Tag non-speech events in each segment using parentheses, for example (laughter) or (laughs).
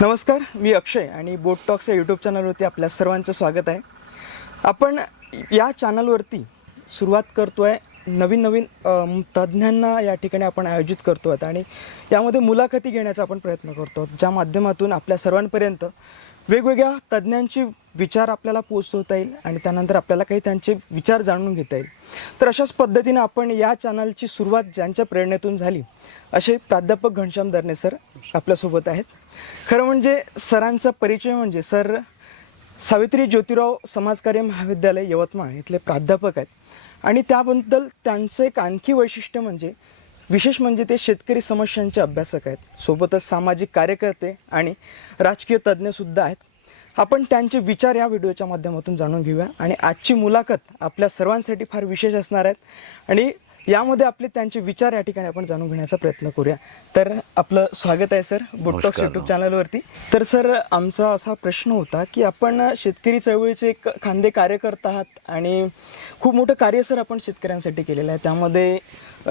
नमस्कार मी अक्षय आणि बोट टॉक्स या यूट्यूब चॅनलवरती आपल्या सर्वांचं स्वागत आहे. आपण या चॅनलवरती सुरुवात करतो आहे नवीन नवीन तज्ज्ञांना या ठिकाणी आपण आयोजित करतो आहोत आणि यामध्ये मुलाखती घेण्याचा आपण प्रयत्न करतो आहोत ज्या माध्यमातून आपल्या सर्वांपर्यंत वेगवेगळ्या तज्ज्ञांची विचार आपल्याला पोचवता येईल आणि त्यानंतर आपल्याला काही त्यांचे विचार जाणून घेता येईल. तर अशाच पद्धतीने आपण या चॅनलची सुरुवात ज्यांच्या प्रेरणेतून झाली असे प्राध्यापक घनश्याम दर्ने सर आपल्यासोबत आहेत. खरं म्हणजे सरांचा परिचय म्हणजे सर सावित्री ज्योतिराव समाजकार्य महाविद्यालय यवतमाळ इथले प्राध्यापक आहेत. आणि त्याबद्दल त्यांचं एक आणखी वैशिष्ट्य म्हणजे विशेष म्हणजे ते शेतकरी समस्यांचे अभ्यासक आहेत. सोबतच सामाजिक कार्यकर्ते आणि राजकीय तज्ज्ञसुद्धा आहेत. आपण त्यांचे विचार या व्हिडिओच्या माध्यमातून जाणून घेऊया. आणि आजची मुलाखत आपल्या सर्वांसाठी फार विशेष असणार आहेत. आणि यामध्ये आपले त्यांचे विचार या ठिकाणी आपण जाणून घेण्याचा प्रयत्न करूया. तर आपलं स्वागत आहे सर बुटॉक्स. युट्यूब चॅनलवरती. तर सर आमचा असा प्रश्न होता की आपण शेतकरी चळवळीचे एक खांदे कार्यकर्ता आहात आणि खूप मोठं कार्य सर आपण शेतकऱ्यांसाठी केलेलं आहे. त्यामध्ये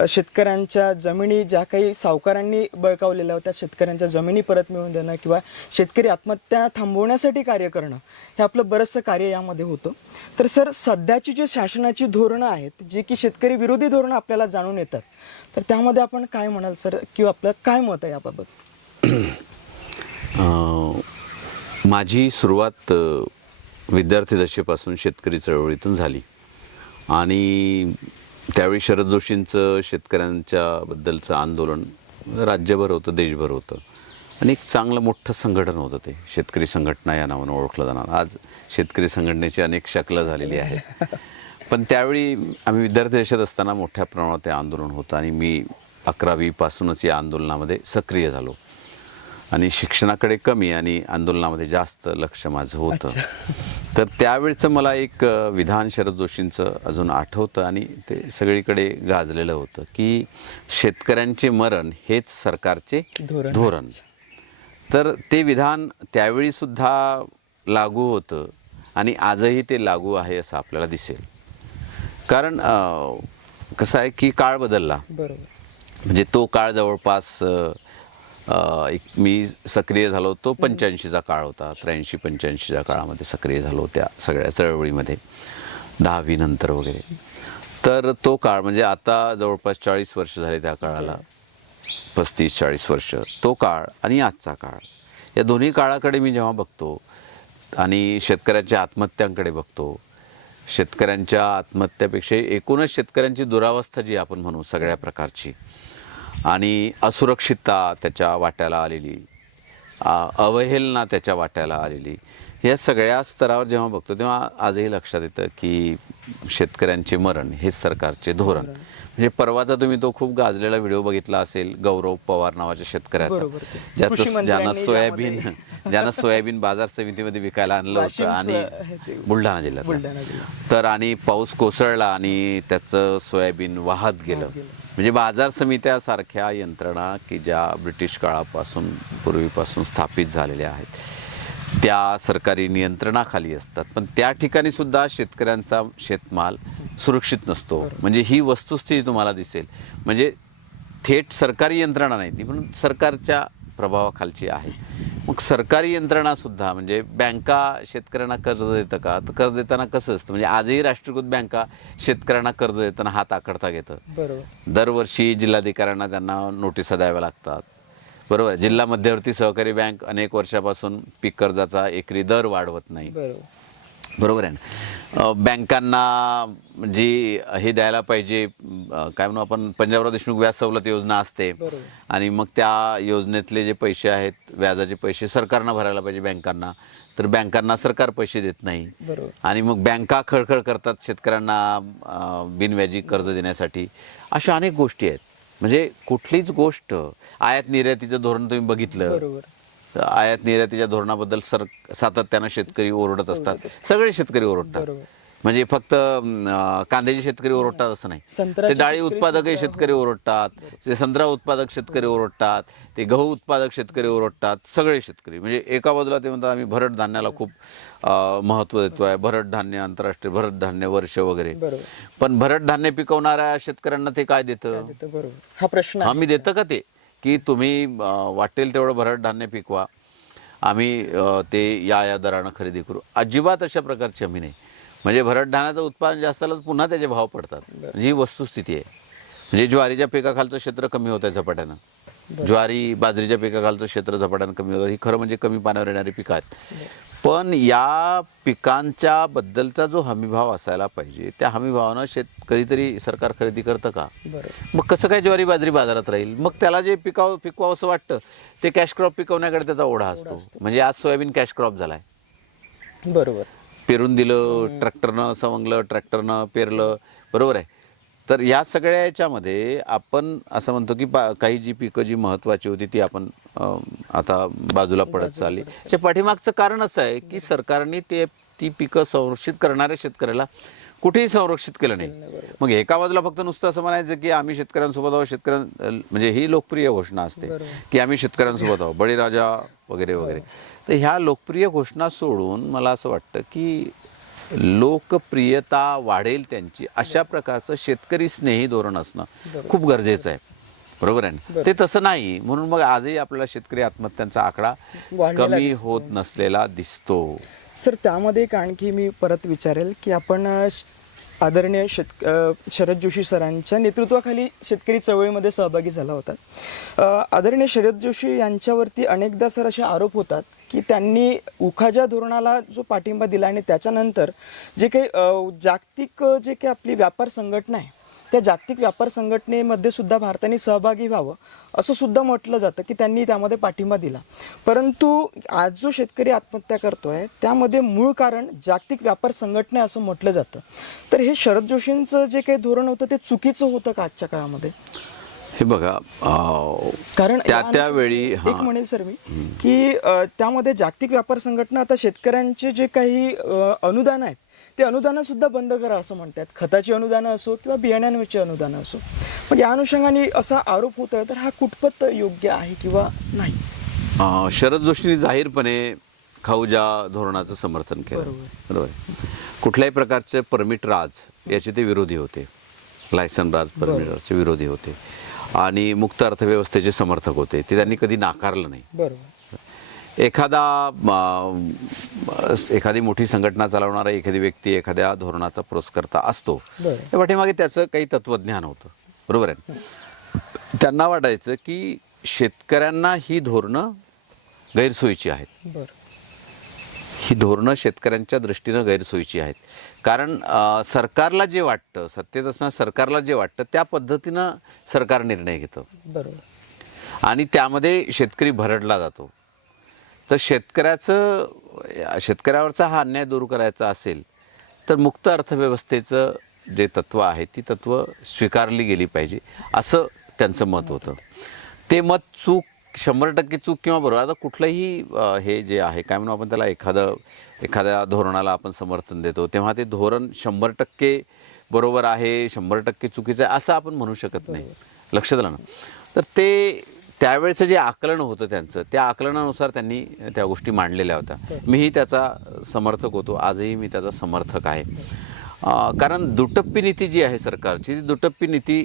शेतकऱ्यांच्या जमिनी ज्या काही सावकारांनी बळकावलेल्या होत्या शेतकऱ्यांच्या जमिनी परत मिळवून देणं किंवा शेतकरी आत्महत्या थांबवण्यासाठी कार्य करणं हे आपलं बरंचसं कार्य यामध्ये होतं. तर सर सध्याची जी शासनाची धोरणं आहेत जी की शेतकरी विरोधी धोरणं आपल्याला जाणून येतात. तर त्यामध्ये आपण काय म्हणाल सर? किंवा आपलं काय मत आहे याबाबत? माझी सुरुवात विद्यार्थीदशेपासून विद्यार्थी दशेपासून शेतकरी चळवळीतून झाली. आणि त्यावेळी शरद जोशींचं शेतकऱ्यांच्या बद्दलचं आंदोलन राज्यभर होतं देशभर होतं. आणि एक चांगलं मोठं संघटन होतं ते. शेतकरी संघटना या नावानं ओळखलं जाणार. आज शेतकरी संघटनेची अनेक शकलं झालेली आहे पण त्यावेळी आम्ही विद्यार्थी देशात असताना मोठ्या प्रमाणात ते आंदोलन होतं आणि मी अकरावीपासूनच या आंदोलनामध्ये सक्रिय झालो. आणि शिक्षणाकडे कमी आणि आंदोलनामध्ये जास्त लक्ष माझं होतं. तर त्यावेळचं मला एक विधान शरद जोशींचं अजून आठवतं आणि ते सगळीकडे गाजलेलं होतं की शेतकऱ्यांचे मरण हेच सरकारचे धोरण. धोरण. तर ते विधान त्यावेळी सुद्धा लागू होतं आणि आजही ते लागू आहे असं आपल्याला दिसेल. कारण कसं आहे की काळ बदलला. बरोबर. म्हणजे तो काळ जवळपास एक मी सक्रिय झालो तो पंच्याऐंशीचा काळ होता. त्र्याऐंशी पंच्याऐंशीच्या काळामध्ये सक्रिय झालो त्या सगळ्या चळवळीमध्ये. दहावी नंतर वगैरे. तर तो काळ म्हणजे आता जवळपास चाळीस वर्ष झाले त्या काळाला. पस्तीस चाळीस वर्ष. तो काळ आणि आजचा काळ. या दोन्ही काळाकडे मी जेव्हा बघतो आणि शेतकऱ्यांच्या आत्महत्यांकडे बघतो शेतकऱ्यांच्या आत्महत्यापेक्षा एकूणच शेतकऱ्यांची दुरावस्था जी आपण म्हणू सगळ्या प्रकारची आणि असुरक्षितता त्याच्या वाट्याला आलेली अवहेलना त्याच्या वाट्याला आलेली या सगळ्या स्तरावर जेव्हा बघतो तेव्हा आजही लक्षात येतं की शेतकऱ्यांचे मरण हे सरकारचे धोरण. म्हणजे परवाचा तुम्ही तो खूप गाजलेला व्हिडिओ बघितला असेल गौरव पवार नावाच्या शेतकऱ्याचा बरोबर ते. कृषी ज्याचं मंत्र्यांनी ज्यांना सोयाबीन (laughs) ज्यांना सोयाबीन बाजार समितीमध्ये विकायला आणलं होतं वाशिमचं आणि हे ते- बुलढाणा जिल्ह्यात बुलढाणा जिल्ह्यात. तर आणि पाऊस कोसळला आणि त्याचं सोयाबीन वाहत गेलं गेलं. म्हणजे बाजार समित्यासारख्या यंत्रणा की ज्या ब्रिटिश काळापासून पूर्वीपासून स्थापित झालेल्या आहेत त्या सरकारी नियंत्रणाखाली असतात पण त्या ठिकाणी सुद्धा शेतकऱ्यांचा शेतमाल सुरक्षित नसतो. म्हणजे ही वस्तुस्थिती तुम्हाला दिसेल. म्हणजे थेट सरकारी यंत्रणा नाही ती पण सरकारच्या प्रभावाखालची आहे. मग सरकारी यंत्रणा सुद्धा म्हणजे बँका शेतकऱ्यांना कर्ज देतं का? तर कर्ज देताना कसं असतं? म्हणजे आजही राष्ट्रीयकृत बँका शेतकऱ्यांना कर्ज देताना हात आखडता घेतं. दरवर्षी जिल्हाधिकाऱ्यांना त्यांना नोटिसा द्याव्या लागतात. बरोबर? जिल्हा मध्यवर्ती सहकारी बँक अनेक वर्षापासून पीक कर्जाचा एकरी दर वाढवत नाही. बरोबर आहे ना. बँकांना जी हे द्यायला पाहिजे काय म्हणू आपण पंजाबराव देशमुख व्याज सवलत योजना असते. आणि मग त्या योजनेतले जे पैसे आहेत व्याजाचे पैसे सरकारनं भरायला पाहिजे बँकांना. तर बँकांना सरकार पैसे देत नाही. आणि मग बँका खळखळ करतात शेतकऱ्यांना बिनव्याजी कर्ज देण्यासाठी. अशा अनेक गोष्टी आहेत. म्हणजे कुठलीच गोष्ट आयात निर्यातीचं धोरण तुम्ही बघितलं. आयात निर्यातीच्या धोरणाबद्दल सर सातत्यानं शेतकरी ओरडत असतात. सगळे शेतकरी ओरडतात. म्हणजे फक्त कांद्याचे शेतकरी ओरडतात असं नाही. ते डाळी उत्पादकही शेतकरी ओरडतात. ते संत्रा उत्पादक शेतकरी ओरडतात. ते गहू उत्पादक शेतकरी ओरडतात. सगळे शेतकरी. म्हणजे एका बाजूला ते म्हणतात आम्ही भरड धान्याला खूप महत्त्व देतो आहे भरड धान्य आंतरराष्ट्रीय भरड धान्य वर्ष वगैरे. पण भरड धान्य पिकवणाऱ्या शेतकऱ्यांना ते काय देतं? हा प्रश्न. आम्ही देतं का ते? की तुम्ही वाटेल तेवढं भरड धान्य पिकवा. आम्ही ते या या दरानं खरेदी करू. अजिबात अशा प्रकारची हमी नाही. म्हणजे भरड धान्याचं उत्पादन जास्त आलं तर पुन्हा त्याचे भाव पडतात. म्हणजे ही वस्तुस्थिती आहे. म्हणजे ज्वारीच्या पिकाखालचं क्षेत्र कमी होत आहे झपाट्यानं ज्वारी बाजरीच्या पिकाखालचं क्षेत्र झपाट्यानं कमी होतं. ही खरं म्हणजे कमी पाण्यावर येणारी पिकं आहेत. पण या पिकांच्या बद्दलचा जो हमीभाव असायला पाहिजे त्या हमीभावानं शेत कधीतरी सरकार खरेदी करतं का? मग कसं काय ज्वारी बाजरी बाजारात राहील? मग त्याला जे पिकाव पिकवावं असं वाटतं ते कॅश क्रॉप पिकवण्याकडे त्याचा ओढा असतो. म्हणजे आज सोयाबीन कॅश क्रॉप झालाय. बरोबर. पेरून दिलं ट्रॅक्टरनं सवंगलं ट्रॅक्टरनं पेरलं बरोबर आहे. तर या सगळ्या याच्यामध्ये आपण असं म्हणतो की पा काही जी पिकं जी महत्त्वाची होती ती आपण आता बाजूला पडत चालली. त्याच्या पाठीमागचं कारण असं आहे की सरकारने ते ती पिकं संरक्षित करणाऱ्या शेतकऱ्याला कुठेही संरक्षित केलं नाही. मग एका बाजूला फक्त नुसतं असं म्हणायचं की आम्ही शेतकऱ्यांसोबत आहोत शेतकऱ्यां म्हणजे ही लोकप्रिय घोषणा असते की आम्ही शेतकऱ्यांसोबत आहोत बळीराजा वगैरे वगैरे. तर ह्या लोकप्रिय घोषणा सोडून मला असं वाटतं की लोकप्रियता वाढेल त्यांची. अशा प्रकारचं शेतकरी स्नेही धोरण असणं खूप गरजेचं आहे. बरोबर आहे ना? ते तसं नाही. म्हणून मग आजही आपल्याला शेतकरी आत्महत्यांचा आकडा कमी. होत नसलेला दिसतो. सर त्यामध्ये एक आणखी मी परत विचारेल की आपण आदरणीय शेत शरद जोशी सरांच्या नेतृत्वाखाली शेतकरी चळवळीमध्ये सहभागी झाला होता. आदरणीय शरद जोशी यांच्यावरती अनेकदा सर असे आरोप होतात की त्यांनी उखाजा धोरणाला जो पाठिंबा दिला आणि त्याच्यानंतर जे काही जागतिक जे काही आपली व्यापार संघटना आहे त्या जागतिक व्यापार संघटनेमध्ये सुद्धा भारताने सहभागी व्हावं असं सुद्धा म्हटलं जातं की त्यांनी त्यामध्ये पाठिंबा दिला. परंतु आज जो शेतकरी आत्महत्या करतोय त्यामध्ये मूळ कारण जागतिक व्यापार संघटना आहे असं म्हटलं जातं. तर हे शरद जोशींचं जे काही धोरण होतं ते चुकीचं होतं का आजच्या काळामध्ये? हे बघा कारण त्या त्यावेळी एक म्हणेल सर मी की त्यामध्ये जागतिक व्यापार संघटना आता शेतकऱ्यांचे जे काही अनुदान आहेत ते अनुदानं सुद्धा बंद करा असं म्हणतात. खताची अनुदानं असो किंवा बियाण्यांवरची अनुदानं असो. पण या अनुषंगाने असा आरोप होतोय तर हा कुठपत योग्य आहे किंवा नाही? शरद जोशींनी जाहीरपणे खाऊजा धोरणाचं समर्थन केलं. बरोबर. बरोबर. कुठल्याही प्रकारचे परमिट राज याचे ते विरोधी होते. लायसन राज परमिट राजचे विरोधी होते. आणि मुक्त अर्थव्यवस्थेचे समर्थक होते. ते त्यांनी कधी नाकारलं नाही. बरोबर. एखादा एखादी मोठी संघटना चालवणारा एखादी व्यक्ती एखाद्या धोरणाचा पुरस्कर्ता असतो. त्या पाठीमागे त्याचं काही तत्वज्ञान होतं. बरोबर आहे त्यांना वाटायचं की शेतकऱ्यांना ही धोरणं गैरसोयीची आहेत. बरं. ही धोरणं शेतकऱ्यांच्या दृष्टीनं गैरसोयीची आहेत. कारण सरकारला जे वाटतं सत्तेत असताना सरकारला जे वाटतं त्या पद्धतीनं सरकार निर्णय घेतं. बरोबर. आणि त्यामध्ये शेतकरी भरडला जातो. तर शेतकऱ्याचं शेतकऱ्यावरचा हा अन्याय दूर करायचा असेल तर मुक्त अर्थव्यवस्थेचं जे तत्व आहे ती तत्व स्वीकारली गेली पाहिजे असं त्यांचं मत होतं. ते मत चूक शंभर टक्के चूक किंवा बरोबर. आता कुठलंही हे जे आहे काय म्हणू आपण त्याला एखादं एखाद्या धोरणाला आपण समर्थन देतो तेव्हा ते धोरण शंभर टक्के बरोबर आहे शंभर टक्के चुकीचं आहे असं आपण म्हणू शकत नाही. लक्षात आलं ना. तर ते त्यावेळेचं जे आकलन होतं त्यांचं त्या आकलनानुसार त्यांनी त्या गोष्टी मांडलेल्या होत्या. मीही त्याचा समर्थक होतो आजही मी त्याचा समर्थक आहे. कारण दुटप्पी नीती जी आहे सरकारची ती दुटप्पी नीती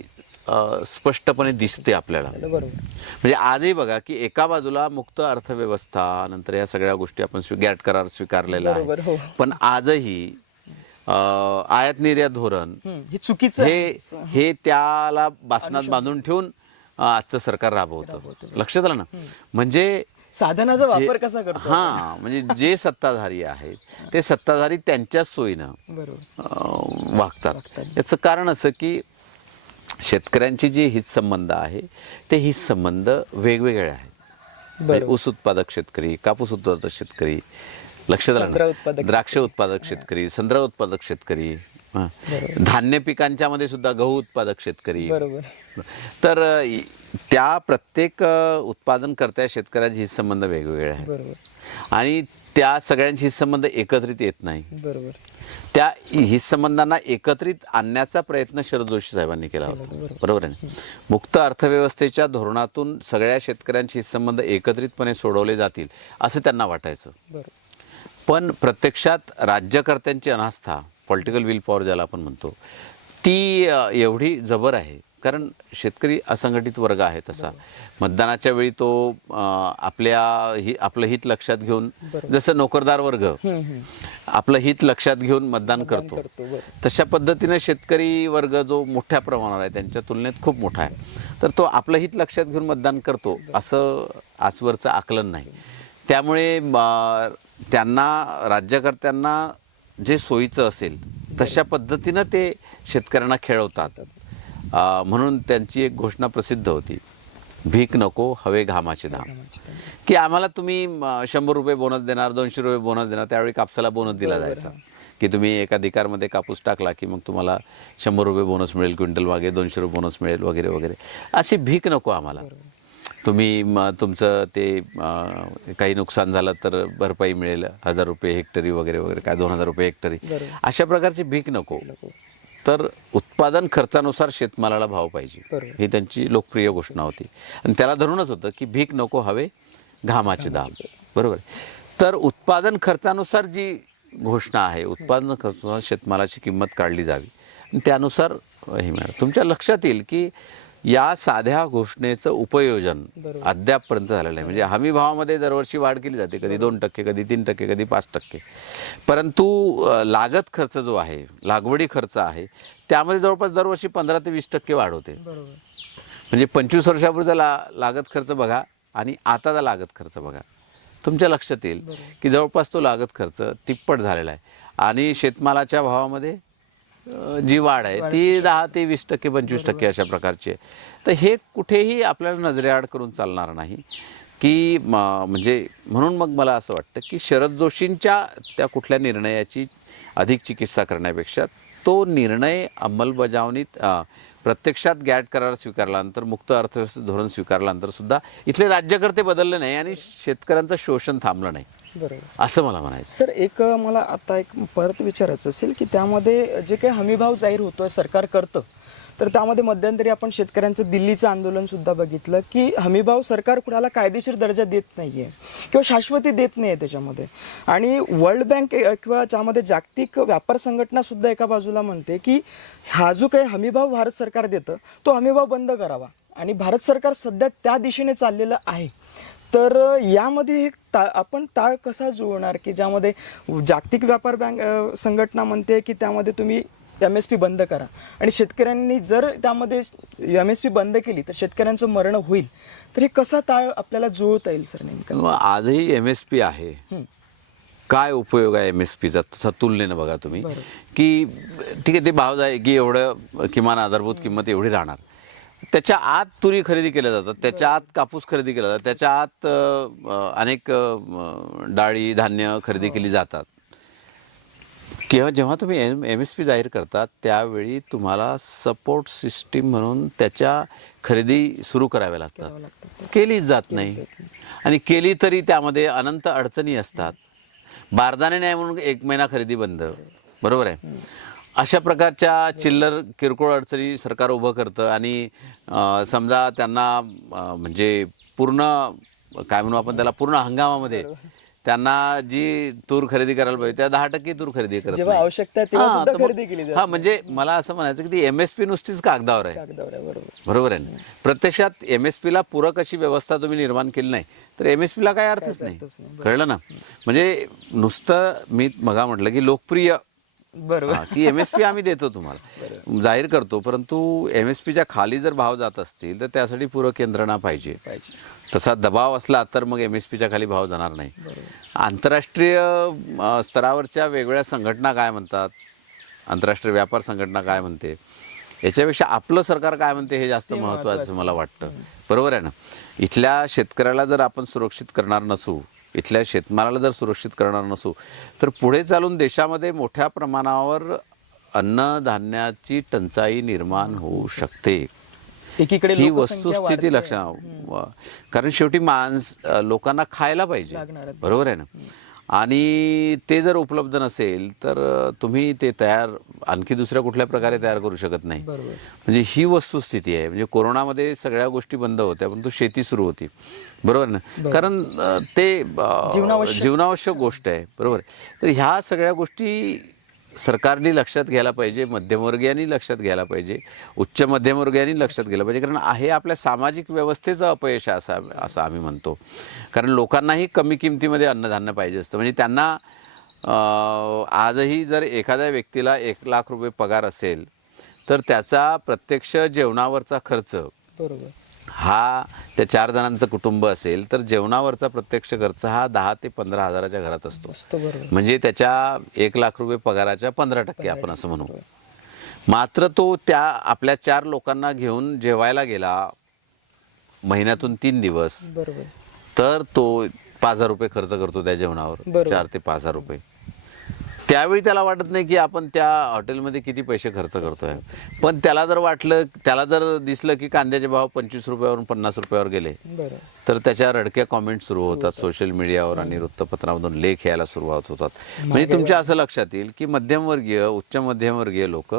स्पष्टपणे दिसते आपल्याला. म्हणजे आजही बघा की एका बाजूला मुक्त अर्थव्यवस्था नंतर या सगळ्या गोष्टी आपण गॅट करार स्वीकारलेला बरोबर, हो. आहे पण आजही आयात निर्यात धोरण हे चुकीचं हे आहे. हे त्याला बासनात बांधून ठेवून आजचं सरकार राबवतं. लक्षात आलं ना? म्हणजे साधनाचा वापर कसा करतो हा म्हणजे जे सत्ताधारी आहेत ते सत्ताधारी त्यांच्याच सोयीनं वागतात. याचं कारण असं की शेतकऱ्यांची जी हितसंबंध आहे ते हितसंबंध वेगवेगळे आहेत. म्हणजे ऊस उत्पादक शेतकरी कापूस उत्पादक शेतकरी? उत्पादक द्राक्ष उत्पादक शेतकरी संत्रा उत्पादक शेतकरी. धान्य पिकांच्या मध्ये सुद्धा गहू उत्पादक शेतकरी. तर त्या प्रत्येक अ, उत्पादनकर्त्या शेतकऱ्याचे हितसंबंध वेगवेगळे आहेत. आणि त्या सगळ्यांचे हितसंबंध एकत्रित येत नाही. बरोबर. त्या हितसंबंधांना एकत्रित आणण्याचा प्रयत्न शरद जोशी साहेबांनी केला होता. बरोबर. आहे? मुक्त अर्थव्यवस्थेच्या धोरणातून सगळ्या शेतकऱ्यांचे हितसंबंध एकत्रितपणे सोडवले जातील असं त्यांना वाटायचं. पण प्रत्यक्षात राज्यकर्त्यांची अनास्था पॉलिटिकल विल पॉवर ज्याला आपण म्हणतो ती एवढी जबर आहे कारण शेतकरी असंघटित वर्ग आहे तसा. मतदानाच्या वेळी तो आपल्या ही आपलं हित लक्षात घेऊन जसं नोकरदार वर्ग. आपलं हित लक्षात घेऊन मतदान करतो. तशा पद्धतीने शेतकरी वर्ग जो मोठ्या प्रमाणावर आहे त्यांच्या तुलनेत खूप मोठा आहे. तर तो आपलं हित लक्षात घेऊन मतदान करतो असं आजवरचं आकलन नाही. त्यामुळे त्यांना राज्यकर्त्यांना जे सोयीचं असेल तशा पद्धतीनं ते शेतकऱ्यांना खेळवतात. म्हणून त्यांची एक घोषणा प्रसिद्ध होती. भीक नको हवे घामाचे धाम. की आम्हाला तुम्ही शंभर रुपये बोनस देणार दोनशे रुपये बोनस देणार त्यावेळी कापसाला बोनस दिला जायचा. की तुम्ही एका अधिकारमध्ये कापूस टाकला की मग तुम्हाला शंभर रुपये बोनस मिळेल क्विंटल मागे दोनशे रुपये बोनस मिळेल वगैरे वगैरे. अशी भीक नको आम्हाला. तुम्ही तुमचं ते काही नुकसान झालं तर भरपाई मिळेल हजार रुपये हेक्टरी वगैरे वगैरे काय दोन हजार रुपये हेक्टरी. अशा प्रकारची भीक नको. तर उत्पादन खर्चानुसार शेतमालाला भाव पाहिजे. ही त्यांची लोकप्रिय घोषणा होती. आणि त्याला धरूनच होतं की भीक नको हवे घामाचे दाम. बरोबर. तर उत्पादन खर्चानुसार जी घोषणा आहे उत्पादन खर्चानुसार शेतमालाची किंमत काढली जावी. आणि त्यानुसार हे मिळालं. तुमच्या लक्षात येईल की या साध्या घोषणेचं उपयोजन. अद्यापपर्यंत झालेलं नाही. म्हणजे हमी भावामध्ये दरवर्षी वाढ केली जाते. कधी दोन टक्के कधी तीन टक्के कधी पाच टक्के. परंतु लागत खर्च जो आहे लागवडी खर्च आहे त्यामध्ये जवळपास दरवर्षी पंधरा ते वीस टक्के वाढ होते. म्हणजे पंचवीस वर्षापूर्वीचा ला लागत खर्च बघा आणि आताचा लागत खर्च बघा. तुमच्या लक्षात येईल की जवळपास तो लागत खर्च तिप्पट झालेला आहे. आणि शेतमालाच्या भावामध्ये जी वाढ आहे ती दहा ते वीस टक्के पंचवीस टक्के अशा प्रकारची आहे. तर हे कुठेही आपल्याला नजरेआड करून चालणार नाही की म्हणजे म्हणून मग मला असं वाटतं की शरद जोशींच्या त्या कुठल्या निर्णयाची अधिक चिकित्सा करण्यापेक्षा तो निर्णय अंमलबजावणीत प्रत्यक्षात गॅट करार स्वीकारल्यानंतर मुक्त अर्थव्यवस्था धोरण स्वीकारल्यानंतर सुद्धा इथले राज्यकर्ते बदलले नाही आणि शेतकऱ्यांचं शोषण थांबलं नाही. बरोबर. असं मला म्हणायचं. सर एक मला आता एक परत विचारायचं असेल की त्यामध्ये जे काही हमीभाव जाहीर होतोय सरकार करतं तर त्यामध्ये मध्यंतरी आपण शेतकऱ्यांचं दिल्लीचं आंदोलन सुद्धा बघितलं की हमीभाव सरकार कुणाला कायदेशीर दर्जा देत नाहीये किंवा शाश्वती देत नाहीये त्याच्यामध्ये. आणि वर्ल्ड बँक किंवा ज्यामध्ये जागतिक व्यापार संघटना सुद्धा एका बाजूला म्हणते की हा जो काही हमीभाव भारत सरकार देतं तो हमीभाव बंद करावा. आणि भारत सरकार सध्या त्या दिशेने चाललेलं आहे. तर यामध्ये एक ता आपण ताळ कसा जुळणार? की ज्यामध्ये जागतिक व्यापार बँक संघटना म्हणते की त्यामध्ये तुम्ही एम एस पी बंद करा. आणि शेतकऱ्यांनी जर त्यामध्ये एम एस पी बंद केली तर शेतकऱ्यांचं मरण होईल. तर हे कसा ताळ आपल्याला जुळता येईल सर नेमकं? मग आजही एम एस पी आहे. काय उपयोग आहे एम एस पीचा तसा तुलनेनं बघा तुम्ही. की ठीक आहे ते भाव आहे की एवढं किमान आधारभूत किंमत एवढी राहणार. त्याच्या आत तुरी खरेदी केल्या जातात. त्याच्या आत कापूस खरेदी केला जातात त्याच्या आत अनेक डाळी धान्य खरेदी केली जातात. किंवा जेव्हा तुम्ही एम एम एस पी जाहीर करतात त्यावेळी तुम्हाला सपोर्ट सिस्टीम म्हणून त्याच्या खरेदी सुरू कराव्या लागतात. केलीच जात नाही. आणि केली तरी त्यामध्ये अनंत अडचणी असतात. बारदाने नाही म्हणून एक महिना खरेदी बंद. बरोबर आहे? अशा प्रकारच्या चिल्लर किरकोळ अडचणी सरकार उभं करतं आणि समजा त्यांना म्हणजे पूर्ण काय म्हणू आपण त्याला पूर्ण हंगामामध्ये त्यांना जी तूर खरेदी करायला पाहिजे त्या दहा टक्के तूर खरेदी करत. आवश्यकता म्हणजे मला असं म्हणायचं की ती एम एस पी नुसतीच कागदावर आहे. बरोबर. बरोबर आहे ना? प्रत्यक्षात एम एस पीला पूरक अशी व्यवस्था तुम्ही निर्माण केली नाही तर एम एस पीला काय अर्थच नाही. अर्थच नाही, कळलं ना? म्हणजे नुसतं मी मगा म्हटलं की लोकप्रिय बरोबर. की एम एस पी आम्ही देतो तुम्हाला. जाहीर करतो परंतु एम एस पीच्या खाली जर भाव जात असतील तर त्यासाठी पूरक यंत्रणा पाहिजे. तसा दबाव असला तर मग एम एस पीच्या खाली भाव जाणार नाही. आंतरराष्ट्रीय स्तरावरच्या वेगवेगळ्या संघटना काय म्हणतात? आंतरराष्ट्रीय व्यापार संघटना काय म्हणते? याच्यापेक्षा आपलं सरकार काय म्हणते हे जास्त महत्त्वाचं मला वाटतं. बरोबर आहे ना? इथल्या शेतकऱ्याला जर आपण सुरक्षित करणार नसू इथल्या शेतमालाला जर सुरक्षित करणार नसू तर पुढे चालून देशामध्ये मोठ्या प्रमाणावर अन्नधान्याची टंचाई निर्माण होऊ शकते. एकीकडे ही वस्तुस्थिती. लक्षात कारण शेवटी माणस लोकांना खायला पाहिजे. बरोबर आहे ना? आणि ते जर उपलब्ध नसेल तर तुम्ही ते तयार आणखी दुसऱ्या कुठल्या प्रकारे तयार करू शकत नाही. म्हणजे ही वस्तुस्थिती आहे. म्हणजे कोरोनामध्ये सगळ्या गोष्टी बंद होत्या परंतु शेती सुरू होती. बरोबर ना? कारण ते जीवनावश्यक. गोष्ट आहे. बरोबर. तर ह्या सगळ्या गोष्टी सरकारने लक्षात घ्यायला पाहिजे मध्यमवर्गीयांनी लक्षात घ्यायला पाहिजे उच्च मध्यमवर्गीयांनी लक्षात घ्यायला पाहिजे. कारण हे आपल्या सामाजिक व्यवस्थेचं अपयश आहे असं असं आम्ही म्हणतो. कारण लोकांनाही कमी किमतीमध्ये अन्नधान्य पाहिजे असतं. म्हणजे त्यांना आजही जर एखाद्या व्यक्तीला एक लाख रुपये पगार असेल तर त्याचा प्रत्यक्ष जेवणावरचा खर्च बरोबर. हा त्या चार जणांचं कुटुंब असेल तर जेवणावरचा प्रत्यक्ष खर्च हा दहा ते पंधरा हजाराच्या घरात असतो. म्हणजे त्याच्या एक लाख रुपये पगाराच्या पंधरा टक्के आपण असं म्हणू. मात्र तो त्या आपल्या चार लोकांना घेऊन जेवायला गेला महिन्यातून तीन दिवस तर तो पाच हजार रुपये खर्च करतो त्या जेवणावर. चार ते पाच हजार रुपये. त्यावेळी त्याला वाटत नाही की आपण त्या हॉटेलमध्ये किती पैसे खर्च करतोय. पण त्याला जर वाटलं त्याला जर दिसलं की कांद्याचे भाव पंचवीस रुपयावरून पन्नास रुपयावर गेले तर त्याच्या रडक्या कॉमेंट सुरू होतात सोशल मीडियावर आणि वृत्तपत्रामधून लेख यायला सुरुवात होतात. म्हणजे तुमच्या असं लक्षात येईल की मध्यमवर्गीय उच्च मध्यमवर्गीय लोक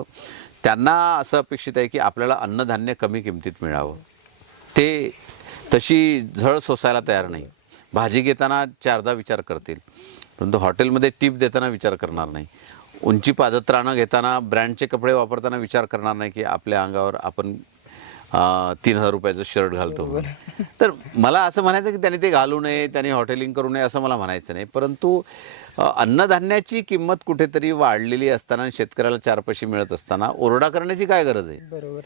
त्यांना असं अपेक्षित आहे की आपल्याला अन्नधान्य कमी किमतीत मिळावं. ते तशी झळ सोसायला तयार नाही. भाजी घेताना चारदा विचार करतील. परंतु हॉटेलमध्ये टीप देताना विचार करणार नाही. उंची पादत्राणं घेताना ब्रँडचे कपडे वापरताना विचार करणार नाही की आपल्या अंगावर आपण तीन हजार रुपयाचं शर्ट घालतो. तर मला असं म्हणायचं की त्यांनी ते घालू नये त्यांनी हॉटेलिंग करू नये असं मला म्हणायचं नाही. परंतु अन्नधान्याची किंमत कुठेतरी वाढलेली असताना आणि शेतकऱ्याला चार पैसे मिळत असताना ओरडा करण्याची काय गरज आहे? बरोबर.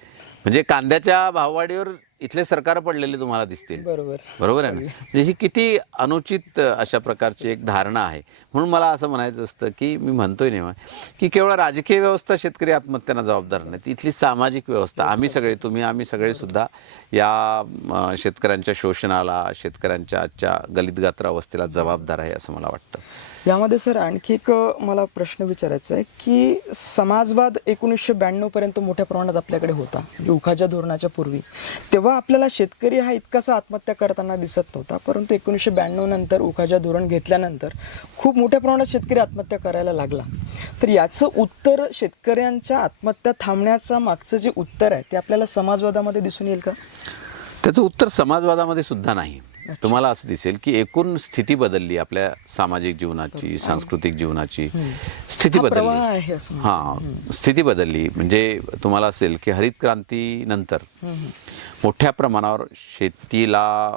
म्हणजे कांद्याच्या भाववाढीवर इथले सरकार पडलेले तुम्हाला दिसतील. बरोबर. बरोबर आहे ना? म्हणजे ही किती अनुचित अशा प्रकारची एक धारणा आहे. म्हणून मला असं म्हणायचं असतं की मी म्हणतोय नेहमी की केवळ राजकीय व्यवस्था शेतकरी आत्महत्यांना जबाबदार नाही इथली सामाजिक व्यवस्था आम्ही सगळे तुम्ही आम्ही सगळे सुद्धा या शेतकऱ्यांच्या शोषणाला शेतकऱ्यांच्या आजच्या गलित गात्र अवस्थेला जबाबदार आहे असं मला वाटतं. यामध्ये सर आणखी एक मला प्रश्न विचारायचा आहे की समाजवाद एकोणीसशे ब्याण्णवपर्यंत मोठ्या प्रमाणात आपल्याकडे होता म्हणजे उखाच्या धोरणाच्या पूर्वी. तेव्हा आपल्याला शेतकरी हा इतकासा आत्महत्या करताना दिसत नव्हता परंतु एकोणीसशे ब्याण्णव नंतर उखाच्या धोरण घेतल्यानंतर खूप मोठ्या प्रमाणात शेतकरी आत्महत्या करायला लागला. तर याचं उत्तर शेतकऱ्यांच्या आत्महत्या थांबण्याचा मागचं जे उत्तर आहे ते आपल्याला समाजवादामध्ये दिसून येईल का? त्याचं उत्तर समाजवादामध्ये सुद्धा नाही. तुम्हाला असं दिसेल की एकूण स्थिती बदलली आपल्या सामाजिक जीवनाची सांस्कृतिक जीवनाची. स्थिती बदलली. हां स्थिती बदलली. म्हणजे तुम्हाला असेल की हरित क्रांतीनंतर मोठ्या प्रमाणावर शेतीला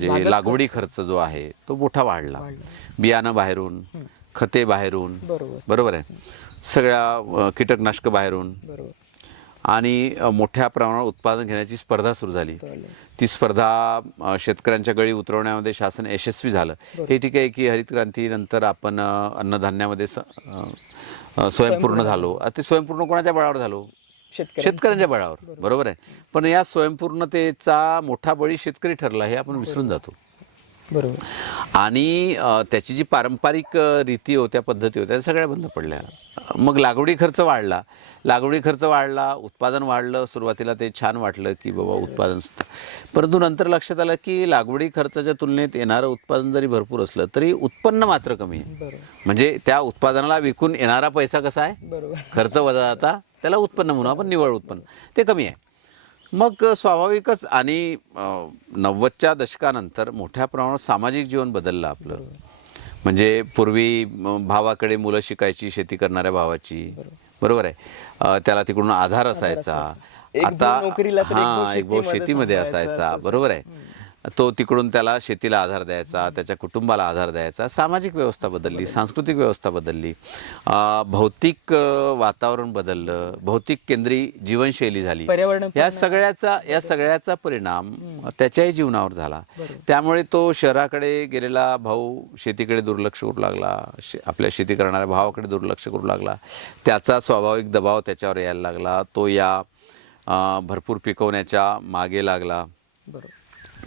जे लागवडी खर्च. जो आहे तो मोठा वाढला. बियाणं बाहेरून खते बाहेरून. बरोबर. आहे? सगळ्या कीटकनाशकं बाहेरून. आणि मोठ्या प्रमाणावर उत्पादन घेण्याची स्पर्धा सुरू झाली. ती स्पर्धा शेतकऱ्यांच्या गळी उतरवण्यामध्ये शासन यशस्वी झालं. हे ठीक आहे की हरित क्रांतीनंतर आपण अन्नधान्यामध्ये स्वयंपूर्ण झालो. ते स्वयंपूर्ण कोणाच्या बळावर झालो? शेतकऱ्यांच्या. बळावर. बरोबर. आहे. पण या स्वयंपूर्णतेचा मोठा बळी शेतकरी ठरला हे आपण विसरून जातो. बरोबर. आणि त्याची जी पारंपरिक रीती होत्या पद्धती होत्या त्या सगळ्या बंद पडल्या. मग लागवडी खर्च वाढला. लागवडी खर्च वाढला उत्पादन वाढलं सुरुवातीला ते छान वाटलं की बाबा उत्पादन सुद्धा. परंतु नंतर लक्षात आलं की लागवडी खर्चाच्या तुलनेत येणारं उत्पादन जरी भरपूर असलं तरी उत्पन्न मात्र कमी आहे. म्हणजे त्या उत्पादनाला विकून येणारा पैसा कसा आहे? खर्च वजा जाता त्याला उत्पन्न म्हणू आपण निव्वळ उत्पन्न. ते कमी आहे. मग स्वाभाविकच आणि नव्वदच्या दशकानंतर मोठ्या प्रमाणात सामाजिक जीवन बदललं आपलं. म्हणजे पूर्वी भावाकडे मुलं शिकायची शेती करणाऱ्या भावाची. बरोबर आहे. त्याला तिकडून आधार असायचा. भाऊ हा एक भाऊ शेतीमध्ये असायचा. असं. बरोबर आहे. तो तिकडून त्याला शेतीला आधार द्यायचा त्याच्या कुटुंबाला आधार द्यायचा सामाजिक व्यवस्था बदलली सांस्कृतिक व्यवस्था बदलली भौतिक वातावरण बदललं भौतिक केंद्री जीवनशैली झाली. या सगळ्याचा या सगळ्याचा परिणाम त्याच्याही जीवनावर झाला. त्यामुळे तो शहराकडे गेलेला भाऊ शेतीकडे दुर्लक्ष करू लागला आपल्या शेती करणाऱ्या भावाकडे दुर्लक्ष करू लागला त्याचा स्वाभाविक दबाव त्याच्यावर यायला लागला तो या भरपूर पिकवण्याच्या मागे लागला. बरोबर.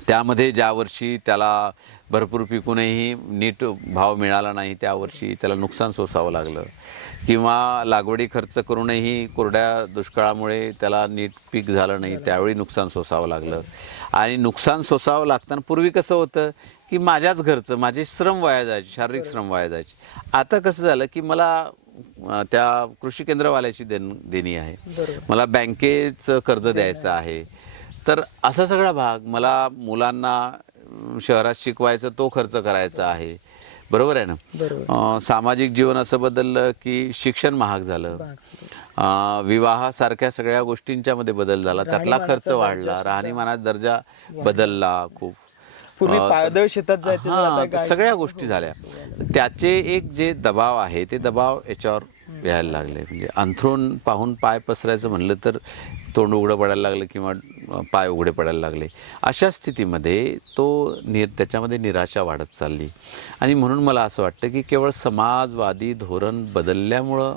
त्यामध्ये ज्या वर्षी त्याला भरपूर पिकूनही नीट भाव मिळाला नाही त्या वर्षी त्याला नुकसान सोसावं लागलं. किंवा लागवडी खर्च करूनही कोरड्या दुष्काळामुळे त्याला नीट पीक झालं नाही त्यावेळी नुकसान सोसावं लागलं. आणि नुकसान सोसावं लागताना पूर्वी कसं होतं की माझ्याच घरचं माझे श्रम वाया जायचे शारीरिक श्रम वाया जायचे. आता कसं झालं की मला त्या कृषी केंद्रवाल्याची देण देणी आहे. मला बँकेचं कर्ज द्यायचं आहे. तर असा सगळा भाग मला मुलांना शहरात शिकवायचं तो खर्च करायचा आहे. बरोबर आहे ना? सामाजिक जीवन असं बदललं की शिक्षण महाग झालं. विवाहासारख्या सगळ्या गोष्टींच्या मध्ये बदल झाला. त्यातला खर्च वाढला. राहणीमानाचा दर्जा बदलला खूप. पूर्वी अं, पायदळ शेतात जायचे हा, सगळ्या गोष्टी झाल्या. त्याचे एक जे दबाव आहे ते दबाव याच्यावर यायला लागले. म्हणजे अंथरूण पाहून पाय पसरायचं म्हणलं तर तोंड उघडं पडायला लागलं किंवा पाय उघडे पडायला लागले. अशा स्थितीमध्ये तो नि त्याच्यामध्ये निराशा वाढत चालली. आणि म्हणून मला असं वाटतं की केवळ समाजवादी धोरण बदलल्यामुळं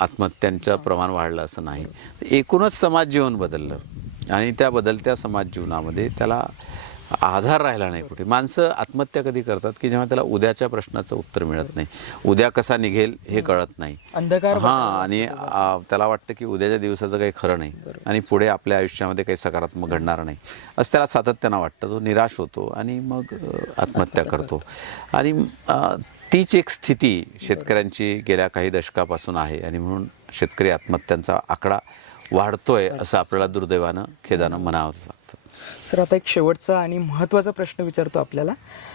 आत्महत्यांचं प्रमाण वाढलं असं नाही. एकूणच समाज जीवन बदललं. आणि त्या बदलत्या समाज जीवनामध्ये त्याला आधार राहिला नाही कुठे. माणसं आत्महत्या कधी करतात की जेव्हा त्याला उद्याच्या प्रश्नाचं उत्तर मिळत नाही. उद्या कसा निघेल हे कळत नाही. अंधकार हा आणि त्याला वाटतं की उद्याच्या दिवसाचं काही खरं नाही. आणि पुढे आपल्या आयुष्यामध्ये काही सकारात्मक घडणार नाही. असं त्याला सातत्यानं वाटतं. तो निराश होतो आणि मग आत्महत्या करतो. आणि तीच एक स्थिती शेतकऱ्यांची गेल्या काही दशकापासून आहे. आणि म्हणून शेतकरी आत्महत्यांचा आकडा वाढतोय असं आपल्याला दुर्दैवानं खेदानं म्हणावं सर आता एक शेवटचा आणि महत्त्वाचा प्रश्न विचारतो आपल्याला.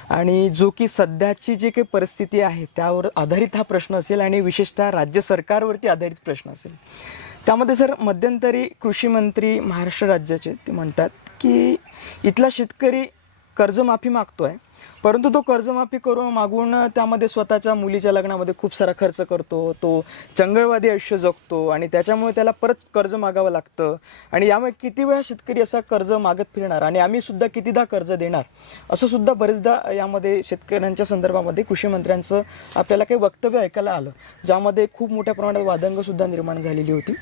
आणि जो की सध्याची जी काही परिस्थिती आहे त्यावर आधारित हा प्रश्न असेल आणि विशेषतः राज्य सरकारवरती आधारित प्रश्न असेल. त्यामध्ये सर मध्यंतरी कृषी मंत्री महाराष्ट्र राज्याचे ते म्हणतात की इथला शेतकरी कर्जमाफी मागतो आहे परंतु तो कर्जमाफी करून मागून त्यामध्ये स्वतःच्या मुलीच्या लग्नामध्ये खूप सारा खर्च करतो तो चंगळवादी आयुष्य जगतो आणि त्याच्यामुळे त्याला परत कर्ज मागावं लागतं. आणि यामुळे किती वेळा शेतकरी असा कर्ज मागत फिरणार आणि आम्ही सुद्धा कितीदा कर्ज देणार असं सुद्धा बरेचदा यामध्ये शेतकऱ्यांच्या संदर्भामध्ये कृषी मंत्र्यांचं आपल्याला काही वक्तव्य ऐकायला आलं ज्यामध्ये खूप मोठ्या प्रमाणात वादंग सुद्धा निर्माण झालेली होती.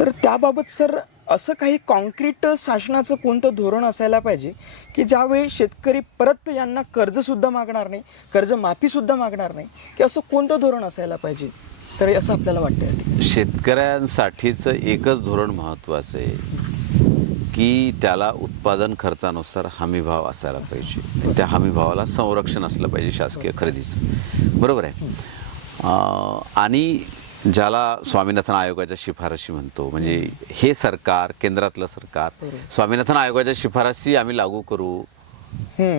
तर त्याबाबत सर असं काही कॉन्क्रीट शासनाचं कोणतं धोरण असायला पाहिजे की ज्यावेळी शेतकरी परत यांना कर्जसुद्धा मागणार नाही कर्जमाफीसुद्धा मागणार नाही की असं कोणतं धोरण असायला पाहिजे? तर असं आपल्याला वाटतं. शेतकऱ्यांसाठीचं एकच धोरण महत्त्वाचं आहे की त्याला उत्पादन खर्चानुसार हमीभाव असायला पाहिजे. त्या हमीभावाला संरक्षण असलं पाहिजे शासकीय खरेदीचं. बरोबर आहे? आणि ज्याला स्वामीनाथन आयोगाच्या शिफारशी म्हणतो म्हणजे हे सरकार केंद्रातलं सरकार स्वामीनाथन आयोगाच्या शिफारशी आम्ही लागू करू.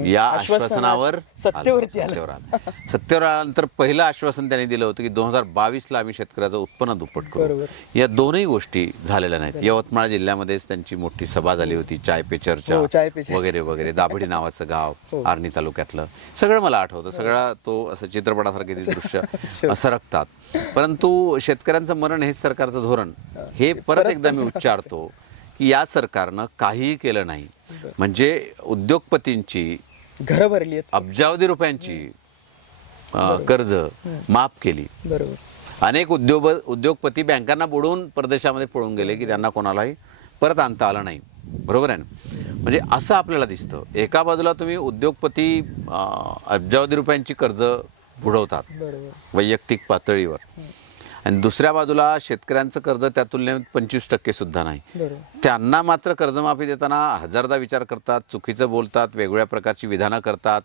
या आश्वासनावर सत्तेवरती. सत्तेवर आलं. सत्तेवर आल्यानंतर पहिलं आश्वासन त्यांनी दिलं होतं की दोन हजार बावीसला आम्ही शेतकऱ्याचं उत्पन्न दुप्पट करू. या दोनही गोष्टी झालेल्या नाहीत. यवतमाळ जिल्ह्यामध्येच त्यांची मोठी सभा झाली होती चाय पे हो, चर्चा चर्चा. वगैरे वगैरे. दाभडी नावाचं गाव हो. आर्णी तालुक्यातलं. सगळं मला आठवतं. सगळा तो असं चित्रपटासारखे ते दृश्य (laughs) सरकतात परंतु शेतकऱ्यांचं मरण हेच सरकारचं धोरण. हे. परत एकदा मी (laughs) उच्चारतो की या सरकारनं काहीही केलं नाही. म्हणजे उद्योगपतींची घरं भरली आहेत. अब्जावधी रुपयांची कर्ज माफ केली. बरोबर. अनेक उद्योग उद्योगपती बँकांना बुडवून परदेशामध्ये पळून गेले की त्यांना कोणालाही परत आणता आलं नाही. बरोबर आहे ना? म्हणजे असं आपल्याला दिसतं. एका बाजूला तुम्ही उद्योगपती अब्जावधी रुपयांची कर्ज बुडवतात. वैयक्तिक पातळीवर. आणि दुसऱ्या बाजूला शेतकऱ्यांचं कर्ज त्या तुलनेत पंचवीस टक्के सुद्धा नाही. त्यांना मात्र कर्जमाफी देताना हजारदा विचार करतात चुकीचं बोलतात वेगवेगळ्या प्रकारची विधानं करतात.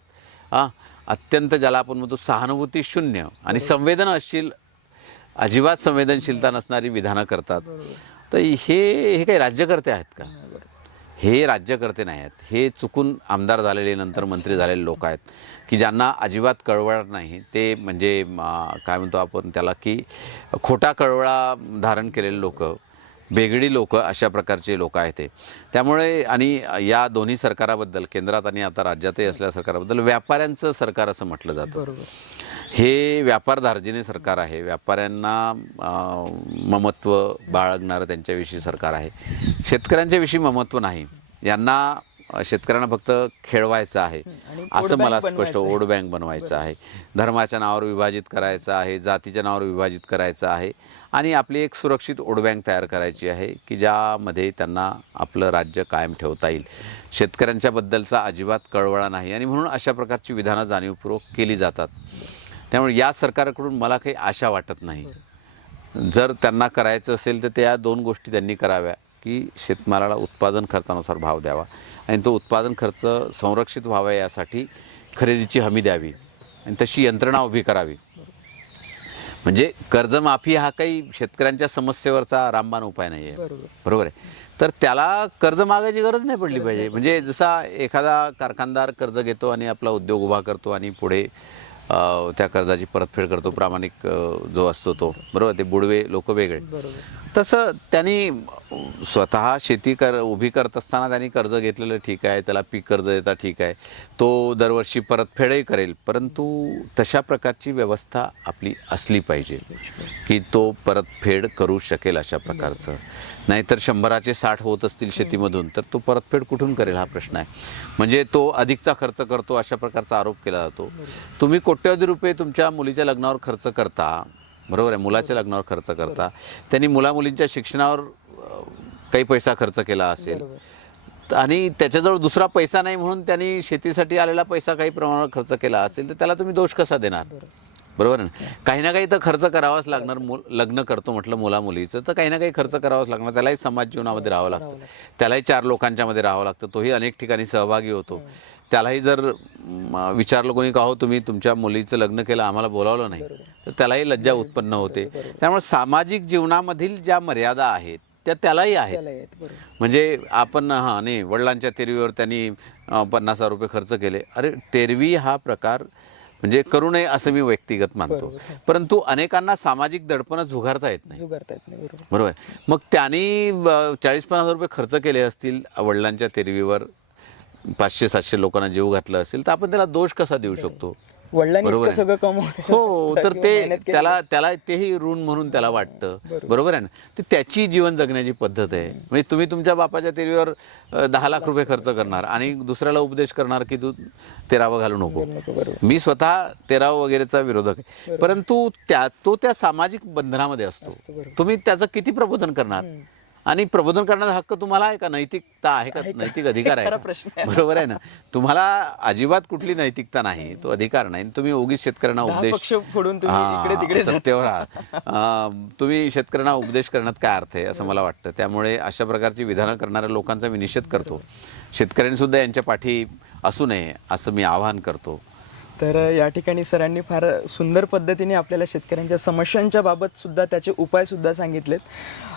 अत्यंत ज्याला आपण म्हणतो सहानुभूती शून्य आणि संवेदनशील अजिबात संवेदनशीलता नसणारी विधानं करतात. तर हे हे काही राज्यकर्ते आहेत का? हे राज्यकर्ते नाही आहेत. हे चुकून आमदार झालेले नंतर मंत्री झालेले लोक आहेत की ज्यांना अजिबात कळवळ नाही. ते म्हणजे काय म्हणतो आपण त्याला की खोटा कळवळा धारण केलेले लोक. बेगडी लोक अशा प्रकारचे लोक आहेत ते. त्यामुळे आणि या दोन्ही सरकाराबद्दल केंद्रात आणि आता राज्यातही असलेल्या सरकाराबद्दल व्यापाऱ्यांचं सरकार असं म्हटलं जातं. बरोबर. हे व्यापार धार्जिने सरकार आहे. व्यापाऱ्यांना ममत्व बाळगणारं त्यांच्याविषयी सरकार आहे. शेतकऱ्यांच्याविषयी ममत्व नाही. यांना शेतकऱ्यांना फक्त खेळवायचं आहे. असं मला स्पष्ट. वोट बँक बनवायचं आहे. धर्माच्या नावावर विभाजित करायचं आहे जातीच्या नावावर विभाजित करायचं आहे. आणि आपली एक सुरक्षित वोट बँक तयार करायची आहे की ज्यामध्ये त्यांना आपलं राज्य कायम ठेवता येईल. शेतकऱ्यांच्या बद्दलचा अजिबात कळवळा नाही आणि म्हणून अशा प्रकारची विधानं जाणीवपूर्वक केली जातात. त्यामुळे या सरकारकडून मला काही आशा वाटत नाही. जर त्यांना करायचं असेल तर त्या दोन गोष्टी त्यांनी कराव्या. की शेतमालाला उत्पादन खर्चानुसार भाव द्यावा. आणि तो उत्पादन खर्च संरक्षित व्हावा यासाठी खरेदीची हमी द्यावी आणि तशी यंत्रणा उभी करावी. म्हणजे कर्जमाफी हा काही शेतकऱ्यांच्या समस्येवरचा रामबाण उपाय नाही आहे बरोबर आहे. तर त्याला कर्ज मागायची गरज नाही पडली पाहिजे. म्हणजे जसा एखादा कारखानदार कर्ज घेतो आणि आपला उद्योग उभा करतो आणि पुढे त्या कर्जाची परतफेड करतो प्रामाणिक जो असतो तो. बरोबर ते बुडवे लोक वेगळे. तसं त्यांनी स्वतः शेती कर उभी करत असताना त्यांनी कर्ज घेतलेलं ठीक आहे त्याला पीक कर्ज देता ठीक आहे. तो दरवर्षी परतफेडही करेल. परंतु तशा प्रकारची व्यवस्था आपली असली पाहिजे की तो परतफेड करू शकेल अशा प्रकारचं. नाहीतर शंभराचे साठ होत असतील शेतीमधून तर तो परतफेड कुठून करेल हा प्रश्न आहे. म्हणजे तो अधिकचा खर्च करतो अशा प्रकारचा आरोप केला जातो. तुम्ही कोट्यवधी रुपये तुमच्या मुलीच्या लग्नावर खर्च करता बरोबर आहे मुलाच्या लग्नावर खर्च करता. त्यांनी मुला मुलींच्या शिक्षणावर काही पैसा खर्च केला असेल. आणि त्याच्याजवळ दुसरा पैसा नाही म्हणून त्यांनी शेतीसाठी आलेला पैसा काही प्रमाणात खर्च केला असेल तर त्याला तुम्ही दोष कसा देणार? बरोबर. आहे ना? काही ना काही तर खर्च करावाच लागणार. मुल लग्न करतो म्हटलं मुला मुलीचं तर काही ना काही खर्च करावाच लागणार. त्यालाही समाज जीवनामध्ये राहावं लागतं. त्यालाही चार लोकांच्या मध्ये राहावं लागतं. तोही अनेक ठिकाणी सहभागी होतो. त्यालाही जर विचारलं कोणी का हो तुम्ही तुमच्या मुलीचं लग्न केलं आम्हाला बोलावलं नाही. तर त्यालाही लज्जा उत्पन्न होते. त्यामुळे सामाजिक जीवनामधील ज्या मर्यादा आहेत त्या त्यालाही आहेत. म्हणजे आपण हां नाही वडिलांच्या तेरवीवर त्यांनी पन्नास हजार रुपये खर्च केले. अरे तेरवी हा प्रकार म्हणजे करू नये असं मी व्यक्तिगत मानतो. परंतु अनेकांना सामाजिक दडपणच झुगारता येत नाही. बरोबर. मग त्यांनी चाळीस पन्नास हजार रुपये खर्च केले असतील वडिलांच्या तेरवीवर पाचशे सातशे लोकांना जीव घातला असेल तर आपण त्याला दोष कसा देऊ शकतो? बरोबर. सगळं हो तर ते त्याला त्याला तेही ऋण म्हणून त्याला वाटतं. बरोबर. आहे ना? ते त्याची जीवन जगण्याची पद्धत आहे. म्हणजे तुम्ही तुमच्या बापाच्या तेरीवर दहा लाख रुपये खर्च करणार आणि दुसऱ्याला उपदेश करणार की तू तेरावं घालू नको. मी स्वतः तेरावं वगैरेचा विरोधक आहे. परंतु त्या तो त्या सामाजिक बंधनामध्ये असतो. तुम्ही त्याचं किती प्रबोधन करणार? आणि प्रबोधन करण्याचा हक्क तुम्हाला आहे का? नैतिकता आहे का? नैतिक अधिकार आहे का? बरोबर आहे ना. तुम्हाला अजिबात कुठली नैतिकता नाही. तो अधिकार नाही. तुम्ही उगीच शेतकऱ्यांना उपदेश फोडून तुम्ही इकडे तिकडे जाता. सत्तेवर आहात तुम्ही शेतकऱ्यांना उपदेश करण्यात काय अर्थ आहे असं मला वाटतं. त्यामुळे अशा प्रकारची विधानं करणाऱ्या लोकांचा मी निषेध करतो. शेतकऱ्यांनी सुद्धा यांच्या पाठी असू नये असं मी आवाहन करतो. तर या ठिकाणी सरांनी फार सुंदर पद्धतीने आपल्याला शेतकऱ्यांच्या समस्यांच्या बाबत सुद्धा त्याचे उपाय सुद्धा सांगितलेत.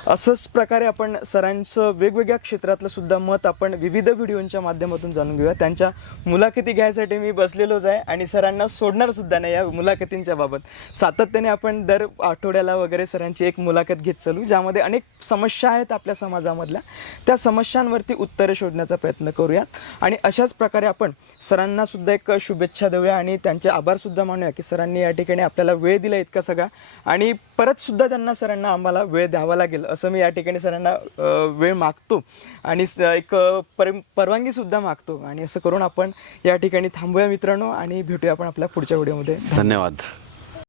असंच प्रकारे आपण सरांचं वेगवेगळ्या क्षेत्रातलं सुद्धा मत आपण विविध व्हिडिओंच्या माध्यमातून जाणून घेऊया. त्यांच्या मुलाखती घ्यायसाठी मी बसलेलोच आहे आणि सरांना सोडणार सुद्धा नाही या मुलाखतींच्या बाबत. सातत्याने आपण दर आठवड्याला वगैरे सरांची एक मुलाखत घेत चालू ज्यामध्ये अनेक समस्या आहेत आपल्या समाजामधल्या. त्या समस्यांवरती उत्तरे शोधण्याचा प्रयत्न करूयात आणि अशाच प्रकारे आपण सरांना सुद्धा एक शुभेच्छा देऊया आणि त्यांचे आभारसुद्धा मानूया की सरांनी या ठिकाणी आपल्याला वेळ दिला इतका सगळा. आणि परतसुद्धा त्यांना सरांना आम्हाला वेळ द्यावा लागेल असं मी या ठिकाणी सरांना वेळ मागतो. आणि स- एक अ, पर मागतो. आणि असं करून आपण या ठिकाणी थांबूया मित्रांनो आणि भेटूया आपण आपल्या पुढच्या व्हिडिओमध्ये. धन्यवाद.